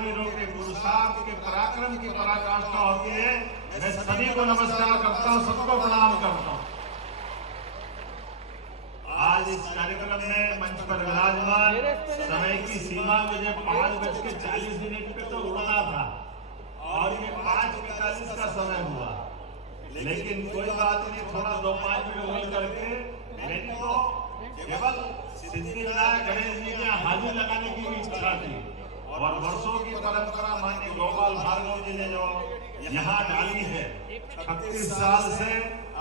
वीरों के पुरुषार्थ के पराक्रम की पराकाष्ठा होती है। मैं सभी को नमस्कार करता हूँ, सबको प्रणाम करता हूँ। आज इस कार्यक्रम में मंच पर विराजमान, समय की सीमा मुझे 5:40 पे तो उड़ना था और ये 5:45 का समय हुआ, लेकिन कोई बात नहीं, थोड़ा 2-5 मिनट होल्ड करके मैंने तो केवल सिद्धिविनायक गणेश जी के हाजिर लगाने की इच्छा थी और वर्षों की परंपरा माननीय गोपाल भार्गव जी ने जो यहाँ डाली है, 36 साल से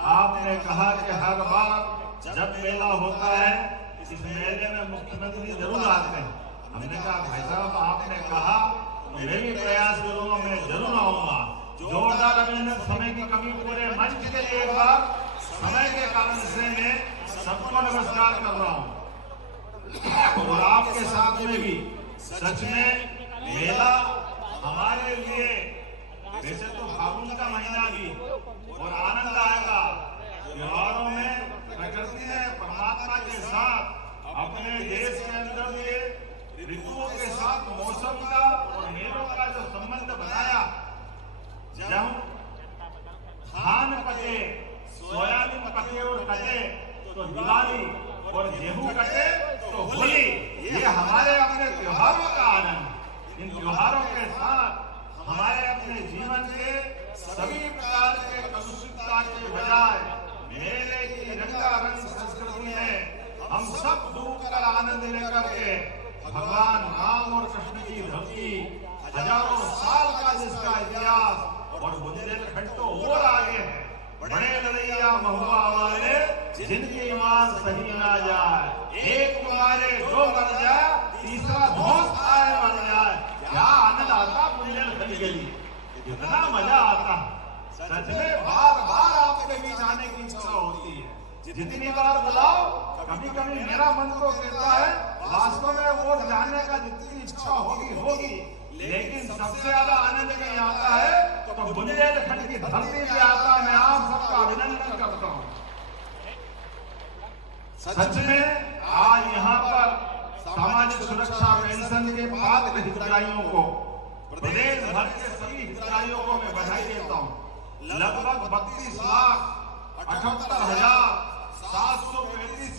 आपने कहा कि हर बार जब मेला होता है इस मेले में मुख्यमंत्री जरूर आते हैं। हमने कहा भाई साहब आपने कहा तो मैं भी प्रयास करूंगा, मैं जरूर आऊंगा। जोरदार अभिनंदन। समय की कमी पूरे मंच के लिए एक बार, समय के कारण से मैं सबको नमस्कार कर रहा हूँ और आपके साथ में भी। सच में मेला हमारे लिए, वैसे तो फागुन का महीना भी और आनंद आएगा। त्योहारों में प्रकृति ने परमात्मा के साथ अपने देश के अंदर ये ऋतुओं के साथ मौसम का और मेलों का जो संबंध बनाया, जब धान पके, सोयाबीन पके और कटे तो दिवाली और गेहूं कटे तो होली, ये हमारे अपने त्योहारों का आनंद। इन त्योहारों के साथ हमारे अपने जीवन के सभी प्रकार के कलुषितता के बजाय मेले की रंगारंग संस्कृति में हम सब डूब कर आनंद लेकर के भगवान राम और कृष्ण की भक्ति, हजारों साल का जिसका इतिहास और बुंदेलखंड तो और आगे है। बड़े लड़ैया महुआ वाले जिनकी ईमान सही ना जाए, एक मारे दो मर जाए, तीसरा धोस खाए मर जाए। क्या आनंद आता बुंदेलखंड के लिए, कितना मजा आता। सच में बार बार आपके बीच आने की इच्छा होती है। जितनी बार बुलाओ, कभी कभी मेरा मन तो कहता है वास्तव में वो जाने का जितनी इच्छा होगी, लेकिन सबसे ज्यादा आनंद में आता है तो बुंदेलखंड की धरती पे आता। मैं आप सबका अभिनंदन करता हूँ। सच में आज यहाँ पर सामाजिक सुरक्षा पेंशन के पात्र हितग्राहियों को, प्रदेश भर के सभी हितग्राहियों को मैं बधाई देता हूँ। लगभग 32,78,735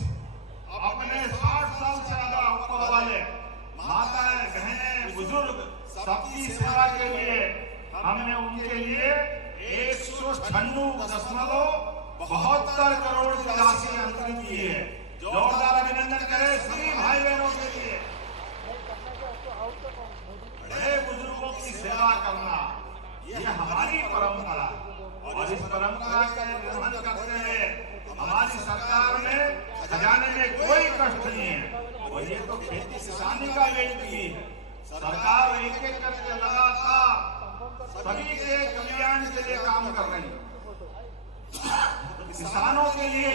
अपने 60 साल से ज्यादा ऊपर वाले माताएं, बहनें, बुजुर्ग सबकी सेवा के लिए हमने उनके लिए 196.72 करोड़ की राशि अंतरित की है। जोरदार अभिनंदन करें सभी भाई बहनों के लिए। बड़े बुजुर्गों की सेवा करना ये हमारी परंपरा, और इस परंपरा का निर्वहन करते हुए हमारी सरकार ने खजाने में कोई कष्ट नहीं है। और ये तो खेती किसानी का वेट भी है। सरकार एक एक करके लगातार सभी के कल्याण के लिए काम कर रही है। किसानों के लिए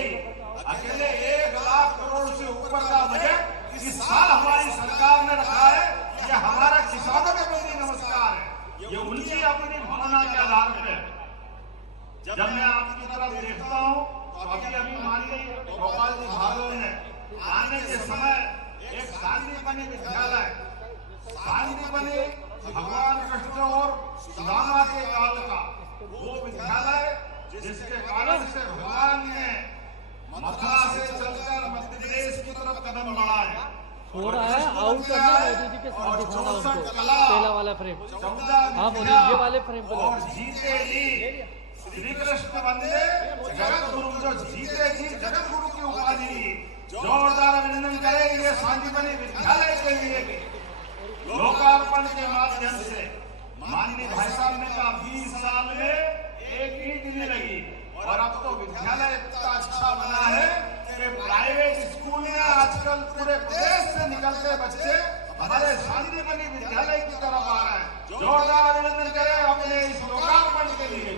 अकेले 1 लाख करोड़ से ऊपर का बजट इस साल हमारी सरकार ने रखा है। ये हमारा किसानों के प्रति नमस्कार है। ये उनकी अपनी भावना के आधार पर। जब मैं आपकी तरफ देखता हूँ तो अभी माननीय गोपाल जी भार्गव ने आने के समय एक शांतिपनी विद्यालय, शांतिपनी भगवान कृष्ण और सुदामा के काल का वो विद्यालय, जिसके कारण से भगवान ने मथुरा से चलकर मध्य प्रदेश की तरफ कदम बढ़ाए। हो रहा है आउट करना मोदी जी के साथ दिखाना उनको, पहला वाला फ्रेम। हाँ मोदी ये वाले फ्रेम पे और जीते जी श्री कृष्ण वंदे जगत गुरु, जो जीते जी जगत गुरु की उपाधि। जोरदार अभिनंदन करें ये शांतिपनी विद्यालय के लिए भी। लोकार्पण के माध्यम से माननीय भाई साहब ने कहा 20 साल में एक ईंट नहीं लगी, और अब तो विद्यालय इतना अच्छा बना है कि प्राइवेट स्कूल में आजकल पूरे प्रदेश से निकलते बच्चे हमारे शांतिपनी विद्यालय की तरफ आ रहे हैं। जोरदार अभिनंदन करें अपने इस लोकार्पण के लिए।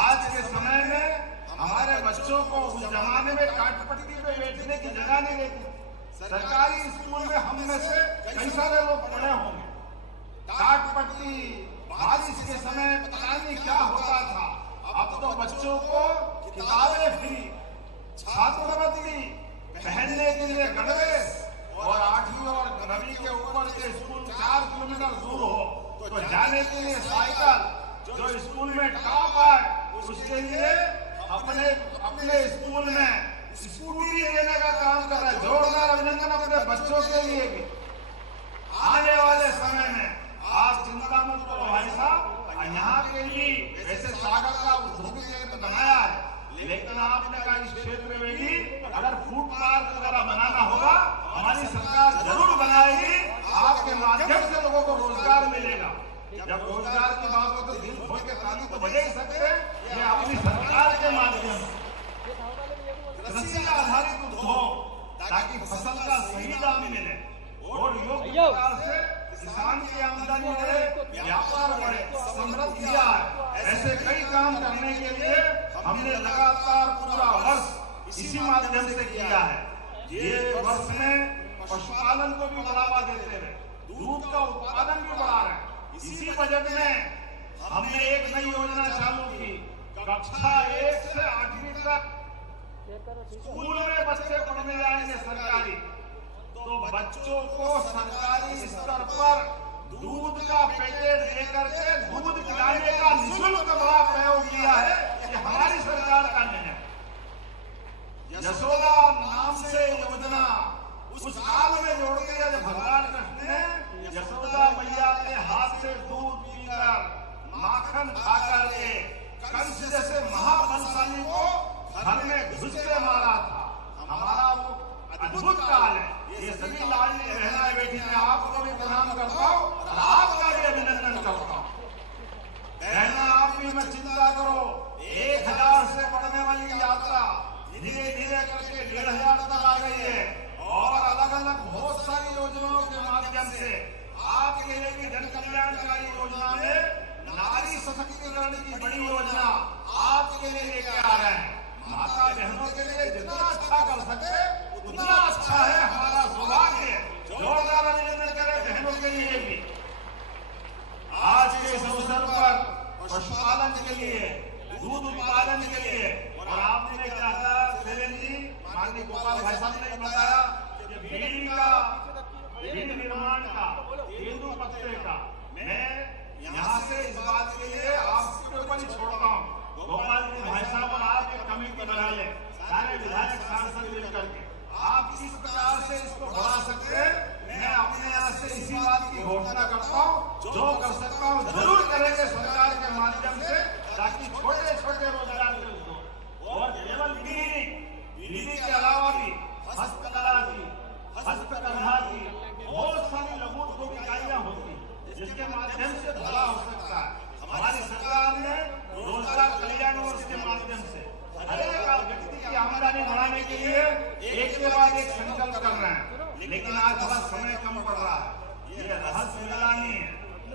आज के समय में हमारे बच्चों को उस जमाने में काटपट्टी पे बैठने की जगह नहीं रहती। सरकारी स्कूल में हम में से कई सारे लोग पढ़े होंगे। काटपट्टी, बारिश के समय पता नहीं क्या होता था। अब तो बच्चों को किताबें फ्री, छात्रवृत्ति, पहनने के लिए गणवेश, और 8वीं और 9वीं के ऊपर के स्कूल 4 किलोमीटर दूर हो तो जाने के लिए साइकिल, जो स्कूल में टॉप आए उसके लिए अपने स्कूल में स्कूटी देने का काम कर रहा है। जोरदार अभिनंदन अपने बच्चों के लिए भी। आने वाले समय में आप चिंता मत करो भाई साहब, यहाँ के लिए वैसे सागर का उद्योग केंद्र बनाया है, लेकिन आपने कहा इस क्षेत्र में भी अगर फूड पार्क वगैरह बनाना होगा हमारी सरकार जरूर बनाएगी। आपके माध्यम से लोगों को रोजगार मिलेगा। जब रोजगार की बात हो तो दिल खोल के ताली तो बजा ही सकते हैं। ये अपनी सरकार के माध्यम से कृषि आधारित उद्योग, ताकि फसल का सही दाम मिले और योग्य प्रकार से किसान की आमदनी बढ़े, व्यापार बढ़े, समृद्धियां आए। ऐसे कई काम करने के लिए हमने लगातार पूरा वर्ष इसी माध्यम से किया है। ये वर्ष में पशुपालन को भी बढ़ावा देते रहे, दूध का उत्पादन भी बढ़ा रहे हैं। इसी बजट में हमने एक नई योजना चालू की, कक्षा 1 से 8वीं तक स्कूल में बच्चे पढ़ने जाएंगे सरकारी, तो बच्चों को सरकारी स्तर पर दूध का पैकेट लेकर के दूध पिलाने का निःशुल्क बड़ा प्रयोग किया है। ये हमारी सरकार का निर्णय। यशोदा नाम से योजना उस काल में जोड़ते हैं जब भगवान कृष्ण ने यशोदा मैया के हाथ से दूध पीकर माखन खा करके कंस जैसे महाबलशाली को घर में घुस के मारा था। हमारा वो अद्भुत काल है। ये सभी लाडली बहना बेटी मैं आपको भी प्रणाम करता हूँ और आपका भी अभिनंदन करता हूँ। बहना आप भी मत चिंता करो, 1000 से बढ़ने वाली यात्रा धीरे धीरे करके 1500 तक आ गई है और अलग अलग बहुत सारी योजनाओं के माध्यम से आपके लिए भी जन कल्याणकारी योजना में नारी सशक्तिकरण की बड़ी योजना आपके लिए लेके आ रहे हैं। माता बहनों के लिए जितना अच्छा कर सकते उतना अच्छा है, हमारा सौभाग्य। जोरदार अभिनंदन करें बहनों के लिए भी। आज के इस अवसर पर पशुपालन के लिए, दूध उत्पादन के लिए, और आपने क्या कहा सेलेन जी, माननीय गोपाल भाई साहब ने बताया कि बीड़ी निर्माण का, तेंदू पत्ते का, मैं यहाँ से इस बात के लिए आपके ऊपर ही छोड़ता हूँ। गोपाल जी भाई साहब और आप एक कमेटी बना ले, सारे विधायक सांसद मिलकर के आप किस प्रकार से इसको बढ़ा सकते हैं। मैं अपने यहाँ से इसी बात की घोषणा करता हूँ, जो कर सकता हूँ जरूर करेंगे सरकार के माध्यम से, ताकि छोटे छोटे रोजगार मिल दो। और केवल बीड़ी के अलावा भी हस्तकला की, हस्तकरघा की बहुत सारी लघु उद्योग इकाइयां होती जिसके माध्यम से भला हो सकता है। हमारी सरकार ने रोजगार कल्याण कोष के माध्यम से हर एक व्यक्ति की आमदनी बढ़ाने के लिए एक के बाद एक संकल्प कर रहे हैं, लेकिन आज थोड़ा समय कम पड़ रहा है। ये रहस्य मेला नहीं है,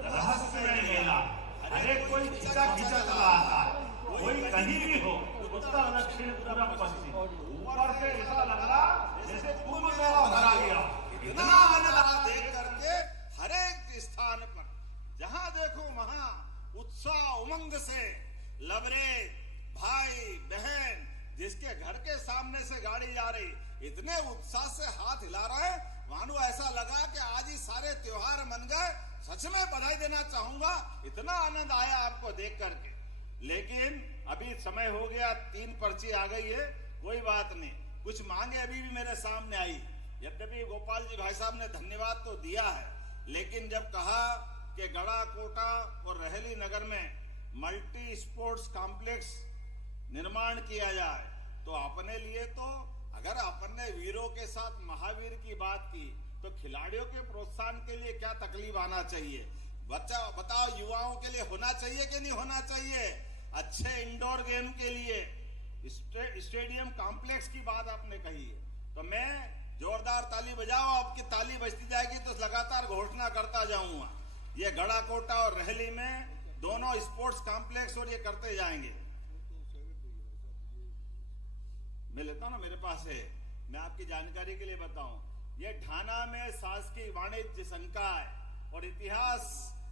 रहस्यमय मेला। हर एक कोई खींचा चला आता है, कोई कहीं भी हो, उत्तर दक्षिण पूरब पश्चिम, ऊपर से ऐसा लग रहा जैसे कुंभ मेला भरा गया। इतना आनंद देख करके हर एक स्थान पर जहां देखो वहां उत्साह उमंग से लबरे भाई बहन जिसके घर के सामने से गाड़ी जा रही इतने उत्साह से हाथ हिला रहे हैं, मानो ऐसा लगा कि आज ही सारे त्योहार मन गए। सच में बधाई देना चाहूंगा, इतना आनंद आया आपको देख करके। लेकिन अभी समय हो गया, 3 पर्ची आ गई है, कोई बात नहीं। कुछ मांगे अभी भी मेरे सामने आई, यद्यपि गोपाल जी भाई साहब ने धन्यवाद तो दिया है, लेकिन जब कहा कि गड़ा कोटा और रहली नगर में मल्टी स्पोर्ट्स कॉम्प्लेक्स निर्माण किया जाए, तो अपने लिए तो अगर अपने वीरों के साथ महावीर की बात की तो खिलाड़ियों के प्रोत्साहन के लिए क्या तकलीफ आना चाहिए। बच्चा बताओ, युवाओं के लिए होना चाहिए कि नहीं होना चाहिए। अच्छे इंडोर गेम के लिए स्टेडियम कॉम्प्लेक्स की बात आपने कही है, तो मैं जोरदार ताली बजाओ, आपकी ताली बजती जाएगी तो लगातार घोषणा करता जाऊंगा। ये गड़ा कोटा और रहली में दोनों स्पोर्ट्स कॉम्प्लेक्स और ये करते जाएंगे। मैं लेता हूं ना, मेरे पास है, मैं आपकी जानकारी के लिए बताऊं। ये ढाना में शासकीय वाणिज्य संकाय और इतिहास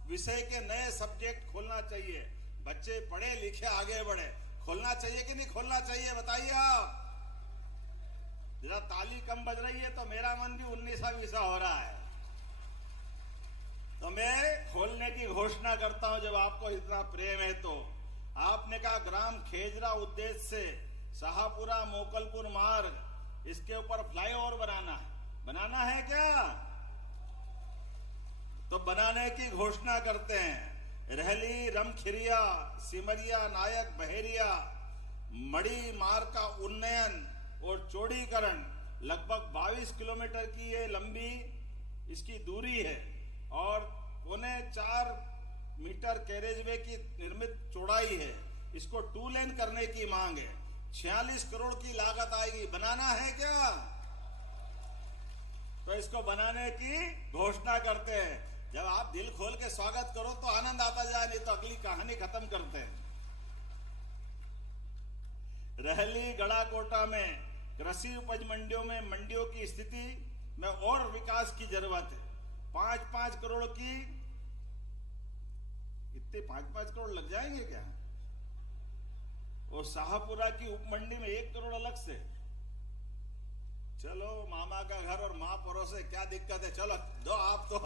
विषय के नए सब्जेक्ट खोलना चाहिए। बच्चे पढ़े लिखे आगे बढ़े, खोलना चाहिए कि नहीं खोलना चाहिए, बताइए आप। जरा ताली कम बज रही है तो मेरा मन भी 19वां विषय हो रहा है। तो मैं करता हूं जब आपको इतना प्रेम है तो। आपने कहा ग्राम खेजरा उद्देश्य से शाहपुरा मोकलपुर मार्ग, इसके ऊपर फ्लाईओवर बनाना है क्या? तो बनाने की घोषणा करते हैं। रहली, रमखिरिया, सिमरिया, नायक, बहेरिया, मड़ी मार्ग का उन्नयन और चौड़ीकरण, लगभग 22 किलोमीटर की ये लंबी इसकी दूरी है और 4.25 मीटर कैरेजवे की निर्मित चौड़ाई है। इसको 2 लेन करने की मांग है। 46 करोड़ की लागत आएगी। बनाना है क्या? तो इसको बनाने की घोषणा करते हैं। जब आप दिल खोल के स्वागत करो तो आनंद आता जाए, नहीं तो अगली कहानी खत्म करते हैं। रहली, गड़ाकोटा में कृषि उपज मंडियों की स्थिति में और विकास की जरूरत है। 5-5 करोड़ की, इतने 5-5 करोड़ लग जाएंगे क्या? और शाहपुरा की उपमंडी में 1 करोड़ अलग से। चलो, मामा का घर और माँ परोसे, क्या दिक्कत है? चलो दो, आप तो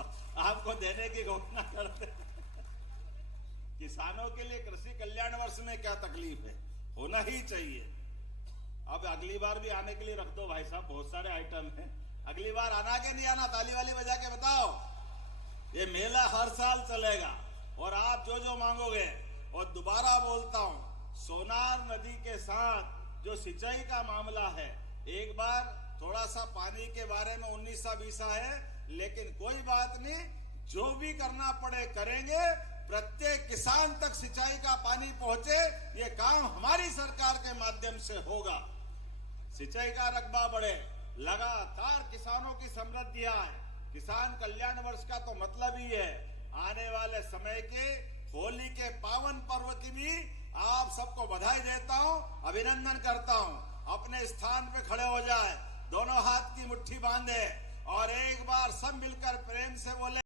आपको देने की घोषणा करते। किसानों के लिए कृषि कल्याण वर्ष में क्या तकलीफ है? होना ही चाहिए। अब अगली बार भी आने के लिए रख दो भाई साहब, बहुत सारे आइटम हैं। अगली बार आना के नहीं आना? ताली वाली बजा के बताओ। ये मेला हर साल चलेगा और आप जो जो मांगोगे। और दोबारा बोलता हूं, सोनार नदी के साथ जो सिंचाई का मामला है, एक बार थोड़ा सा पानी के बारे में 19-20 है, लेकिन कोई बात नहीं, जो भी करना पड़े करेंगे। प्रत्येक किसान तक सिंचाई का पानी पहुंचे, ये काम हमारी सरकार के माध्यम से होगा। सिंचाई का रकबा बढ़े, लगातार किसानों की समृद्धि आए। किसान कल्याण वर्ष का तो मतलब ही है आने वाले समय के होली के पावन पर्व की भी आप सबको बधाई देता हूं, अभिनंदन करता हूं। अपने स्थान पे खड़े हो जाए, दोनों हाथ की मुट्ठी बांधे और एक बार सब मिलकर प्रेम से बोले।